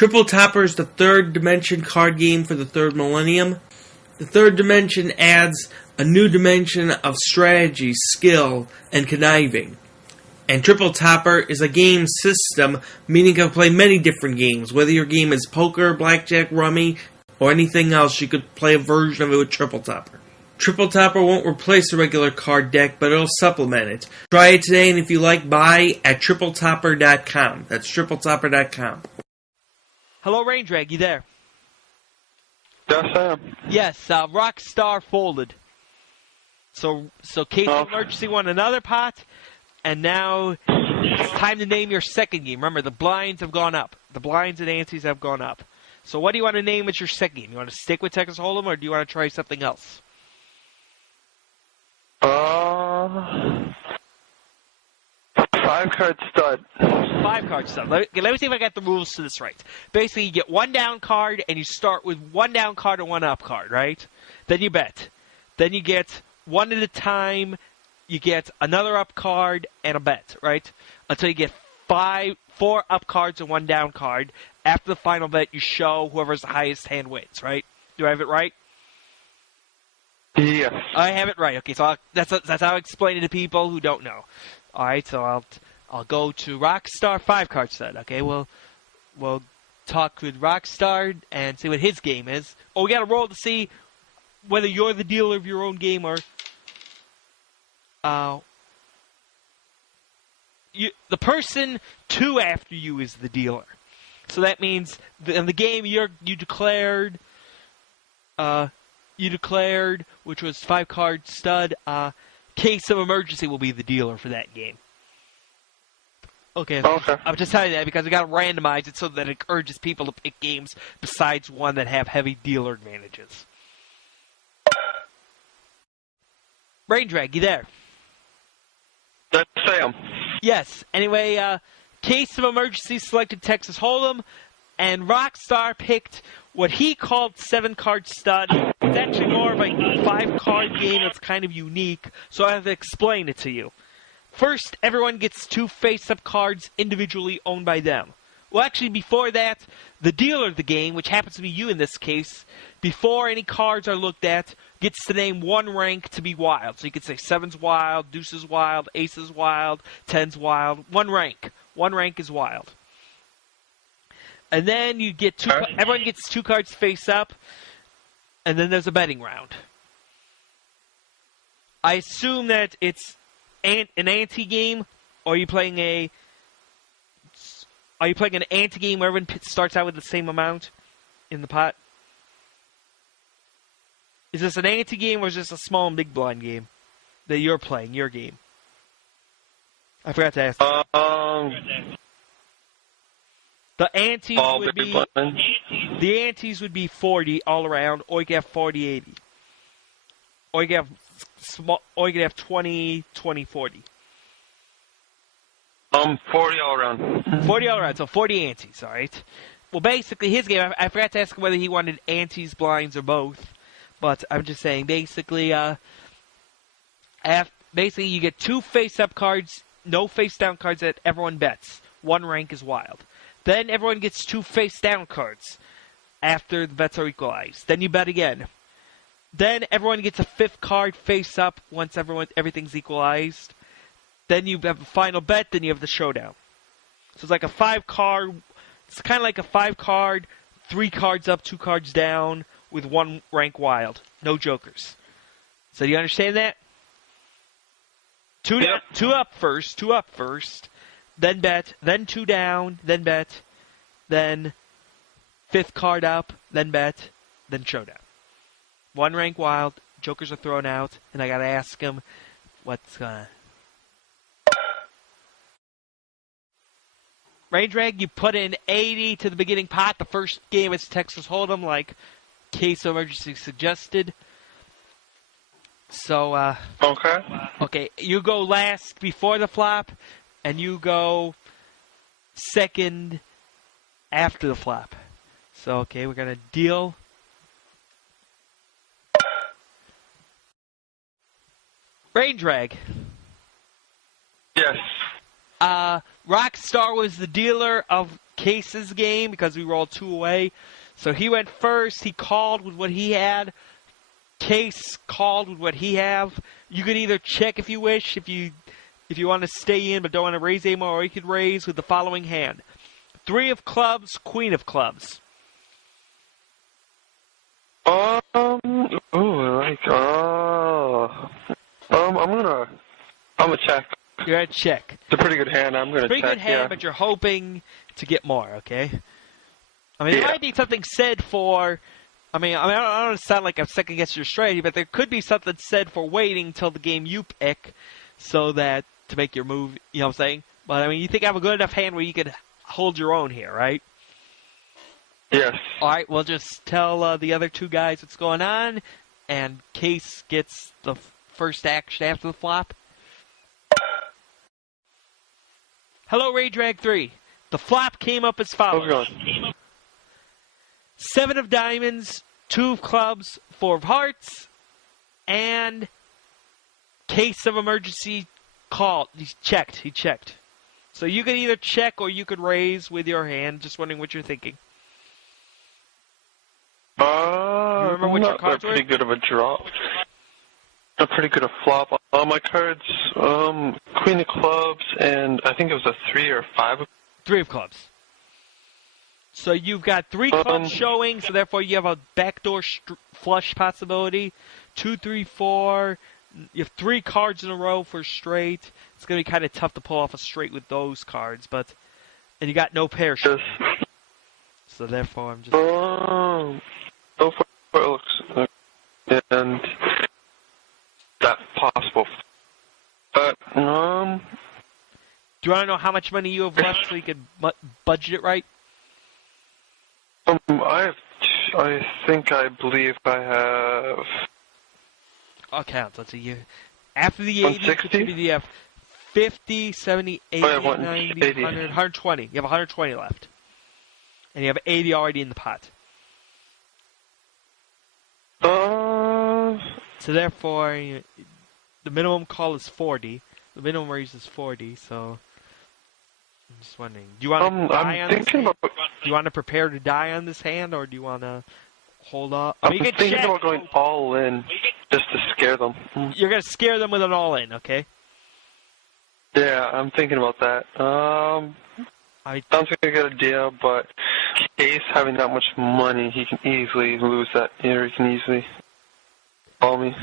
Triple Topper is the third dimension card game for the third millennium. The third dimension adds a new dimension of strategy, skill, and conniving. And Triple Topper is a game system, meaning you can play many different games. Whether your game is poker, blackjack, rummy, or anything else, you could play a version of it with Triple Topper. Triple Topper won't replace the regular card deck, but it'll supplement it. Try it today, and if you like, buy at TripleTopper.com. That's TripleTopper.com. Hello, Raindrag, you there? Yes, I am. Yes, Rockstar folded. So Case of Emergency won another pot, and now it's time to name your second game. Remember, the blinds have gone up. The blinds and antes have gone up. So what do you want to name as your second game? You want to stick with Texas Hold'em, or do you want to try something else? 5-card stud. 5-card stud. Let me see if I got the rules to this right. Basically, you get one down card, and you start with one down card and one up card, right? Then you bet. Then you get one at a time. You get another up card and a bet, right? Until you get 4 up cards and 1 down card. After the final bet, you show whoever's the highest hand wins, right? Do I have it right? Yes. I have it right. Okay, so that's how I explain it to people who don't know. All right, so I'll go to Rockstar 5-card stud. Okay, we'll talk with Rockstar and see what his game is. Oh, we got to roll to see whether you're the dealer of your own game or the person 2 after you is the dealer. So that means in the game you declared, which was 5-card stud. Case of Emergency will be the dealer for that game. Okay. I'm just telling you that because we got to randomize it so that it encourages people to pick games besides one that have heavy dealer advantages. Raindrag, you there? Yes, I am. Yes. Anyway, Case of Emergency selected Texas Hold'em, and Rockstar picked what he called 7-card stud. It's actually more of a 5-card game that's kind of unique, so I have to explain it to you. First, everyone gets 2 face-up cards individually owned by them. Well, actually, before that, the dealer of the game, which happens to be you in this case, before any cards are looked at, gets to name 1 rank to be wild. So you could say 7's wild, deuce's wild, ace's wild, 10's wild. 1 rank. 1 rank is wild. And then you get everyone gets 2 cards face up, and then there's a betting round. I assume that it's an ante game, or are you playing an ante game where everyone starts out with the same amount in the pot? Is this an ante game, or is this a small and big blind game that you're playing, your game? I forgot to ask. The antes would be 40 all around, or you can have 40-80. Or you can have 20-20-40. 40 all around. 40 all around, so 40 antes, alright? Well, basically, his game, I forgot to ask him whether he wanted antes, blinds, or both. But I'm just saying, basically, you get 2 face-up cards, no face-down cards that everyone bets. 1 rank is wild. Then everyone gets 2 face-down cards after the bets are equalized. Then you bet again. Then everyone gets a 5th card face-up once everything's equalized. Then you have a final bet, then you have the showdown. So it's like a 5-card, it's kind of like a 5-card, 3 cards up, 2 cards down, with 1 rank wild. No jokers. So do you understand that? 2 up first, then bet, then 2 down, then bet, then 5th card up, then bet, then showdown. 1 rank wild, jokers are thrown out, and I gotta ask him what's gonna... Raindrag, you put in 80 to the beginning pot. The first game is Texas Hold'em, like Case of Emergency suggested. So, okay, you go last before the flop, and you go second after the flop. So, okay, we're going to deal. Raindrag. Yes. Rockstar was the dealer of Case's game because we rolled 2 away. So he went first. He called with what he had. Case called with what he have. You could either check if you wish, if you want to stay in but don't want to raise anymore, or you could raise with the following hand: 3 of clubs, queen of clubs. I'm gonna check. You're gonna check. It's a pretty good hand. I'm gonna check. Pretty good hand, yeah. but you're hoping to get more. Okay. I mean, there might be something said for. I don't want to sound like I'm second guessing your strategy, but there could be something said for waiting until the game you pick, so that to make your move. You know what I'm saying? But I mean, you think I have a good enough hand where you could hold your own here, right? Yes. All right, we'll just tell the other 2 guys what's going on, and Case gets the first action after the flop. Hello, Ray Drag 3. The flop came up as follows. How's it going? 7 of diamonds, 2 of clubs, 4 of hearts, and Case of emergency called. He checked. So you could either check or you could raise with your hand. Just wondering what you're thinking. remember what your cards were? Pretty good of a draw. A pretty good of flop. My cards, Queen of Clubs, and I think it was a 3 or 5. 3 of clubs. So you've got 3 clubs showing, so therefore you have a backdoor flush possibility. 2, 3, 4. You have 3 cards in a row for straight. It's going to be kind of tough to pull off a straight with those cards, but... And you got no pair showing. So therefore I'm just... So far it looks... And... That's possible. But, Do you want to know how much money you have left so you can budget it right? I believe I have... I'll count. Let's see. You, after the 80, 160? you have 50, 70, 80, I have 90, 180. 100, 120. You have 120 left. And you have 80 already in the pot. So therefore, the minimum call is 40. The minimum raise is 40, so... I'm just wondering. Do you want to die on this hand? Do you want to prepare to die on this hand, or do you want to hold up? I'm thinking about going all in, just to scare them. You're going to scare them with an all-in, okay? Yeah, I'm thinking about that. Sounds like a good idea, but Case having that much money, he can easily lose that, or he can easily call me.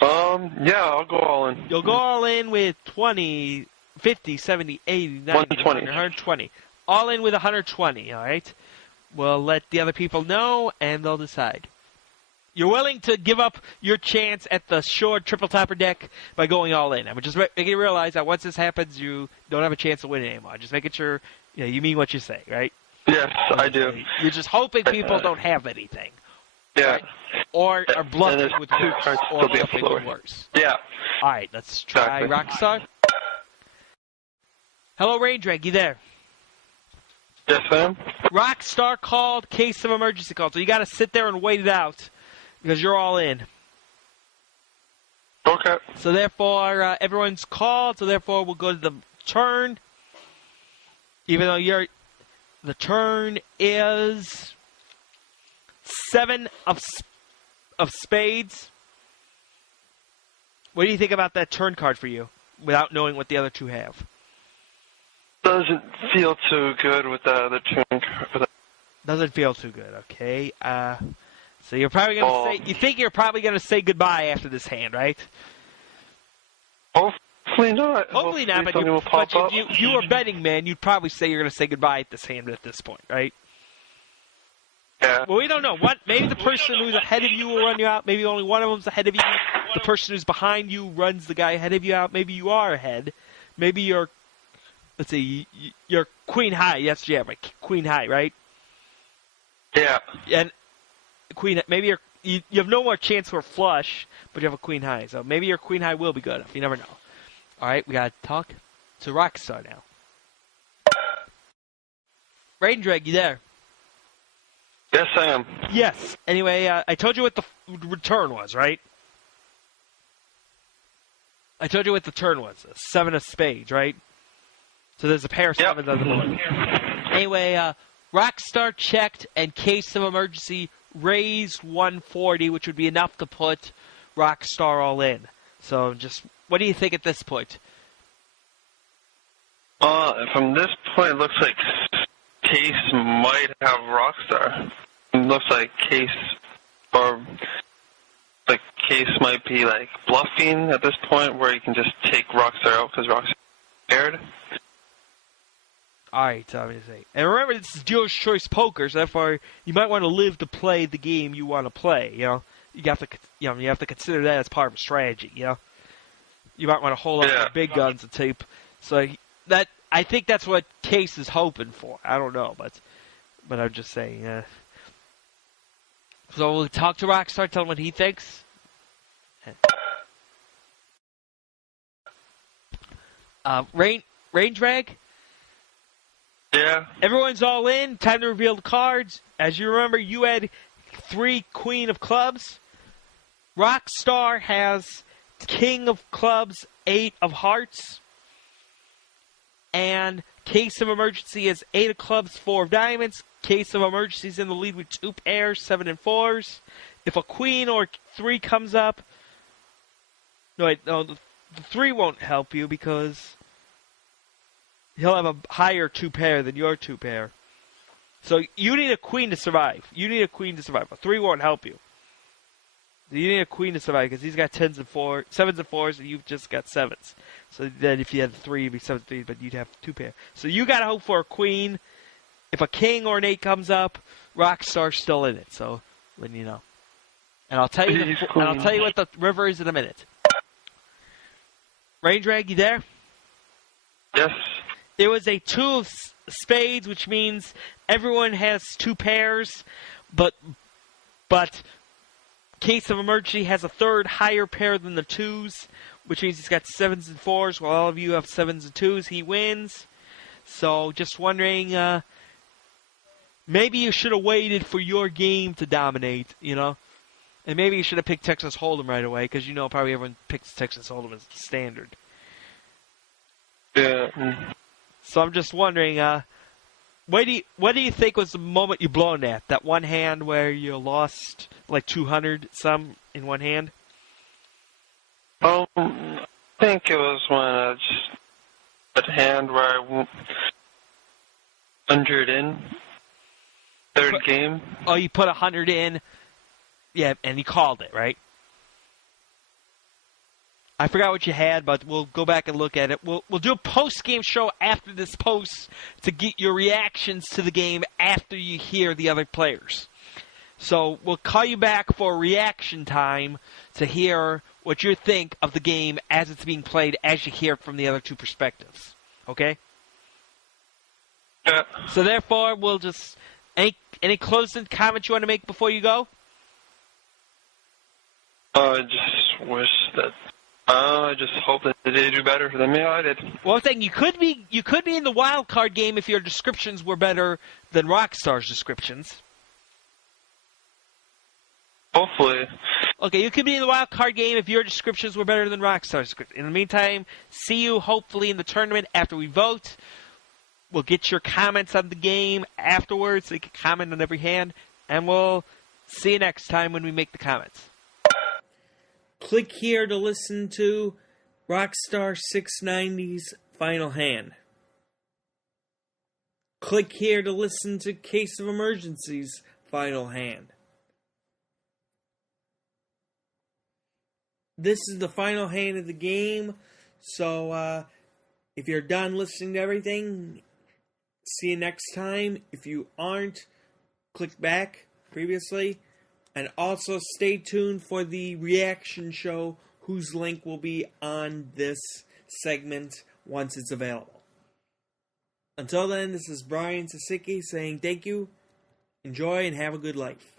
Yeah, I'll go all in. You'll go all in with 20, 50, 70, 80, 90, 120. 120. All in with 120, all right? We'll let the other people know, and they'll decide. You're willing to give up your chance at the short triple topper deck by going all in. I'm just making you realize that once this happens, you don't have a chance to win anymore. Just making sure you mean what you say, right? Yes, I do. You're just hoping people don't have anything. Yeah. Right? Or are bluffing with two hoops, cards or still be bluffing floor. with worse. Yeah. All right, let's try Exactly. Rockstar. Hello, Raindrag, you there? Yes, ma'am. Rockstar called, Case of emergency call. So you got to sit there and wait it out because you're all in. Okay. So therefore, everyone's called. So therefore, we'll go to the turn. Even though the turn is 7 of spades. What do you think about that turn card for you, without knowing what the other 2 have? Doesn't feel too good with the turn. Doesn't feel too good. Okay. So you're probably gonna say. You think you're probably gonna say goodbye after this hand, right? Hopefully not. Hopefully not. But, something will pop up. if you were betting, man, you'd probably say you're gonna say goodbye at this hand at this point, right? Yeah. Well, we don't know. Maybe the person who's ahead of you will run you out. Maybe only one of them's ahead of you. The person who's behind you runs the guy ahead of you out. Maybe you are ahead. Maybe you're. Let's see. You're queen high. Yes, yeah, right. Queen high, right? Yeah. And queen. Maybe you have no more chance for a flush, but you have a queen high. So maybe your queen high will be good enough. You never know. All right, we gotta talk to Rockstar now. Raindrag, you there? Yes, I am. Yes. Anyway, I told you what the return was, right? I told you what the turn was. 7 of spades, right? So there's a pair of 7s on the board. Anyway, Rockstar checked and Case of Emergency raised 140, which would be enough to put Rockstar all in. So just, what do you think at this point? From this point, it looks like Case might have Rockstar. It looks like Case might be like bluffing at this point, where he can just take Rockstar out because Rockstar is scared. Alright, obviously. And remember, this is dealer's choice poker, so therefore you might want to live to play the game you want to play. You have to consider that as part of a strategy. You might want to hold up the big guns and tape. So I think that's what Case is hoping for. I don't know, but I'm just saying. So we'll talk to Rockstar, tell him what he thinks. Rain Drag? Yeah. Everyone's all in. Time to reveal the cards. As you remember, you had 3 Queen of Clubs. Rockstar has King of Clubs, 8 of Hearts. And Case of Emergency has 8 of Clubs, 4 of Diamonds. Case of Emergency is in the lead with 2 pairs, 7 and 4s. If a Queen or 3 comes up... No, the 3 won't help you because he'll have a higher 2 pair than your 2 pair. So you need a Queen to survive. A 3 won't help you. You need a Queen to survive because he's got 7s and 4s, and you've just got 7s. So then if you had 3, it'd be 7 3, but you'd have 2 pair. So you got to hope for a Queen. If a King or an 8 comes up, Rockstar's still in it. So then you know. And I'll tell you what the river is in a minute. Rain Drag, you there? Yes. There was a 2 of spades, which means everyone has 2 pairs, but Case of Emergency has a 3rd higher pair than the 2s, which means he's got 7s and 4s, while all of you have 7s and 2s. He wins. So just wondering, maybe you should have waited for your game to dominate, And maybe you should have picked Texas Hold'em right away, because probably everyone picks Texas Hold'em as the standard. Yeah. So I'm just wondering, what do you think was the moment you blown at? That one hand where you lost like 200 some in one hand? I think it was when that hand where I 100 in, third game. Oh, you put 100 in. Yeah, and he called it, right? I forgot what you had, but we'll go back and look at it. We'll do a post-game show after this post to get your reactions to the game after you hear the other players. So we'll call you back for reaction time to hear what you think of the game as it's being played, as you hear it from the other 2 perspectives. Okay? Yeah. So therefore, we'll just... Any closing comments you want to make before you go? I just wish that... I just hope that they do better than me. I did. Well, I'm saying you could be in the wild card game if your descriptions were better than Rockstar's descriptions. Hopefully. Okay, you could be in the wild card game if your descriptions were better than Rockstar's descriptions. In the meantime, see you hopefully in the tournament after we vote. We'll get your comments on the game afterwards, so you can comment on every hand, and we'll see you next time when we make the comments. Click here to listen to Rockstar 690's final hand. Click here to listen to Case of Emergency's final hand. This is the final hand of the game, so if you're done listening to everything, see you next time. If you aren't, click back previously. And also stay tuned for the reaction show, whose link will be on this segment once it's available. Until then, this is Brian Sasicki saying thank you, enjoy, and have a good life.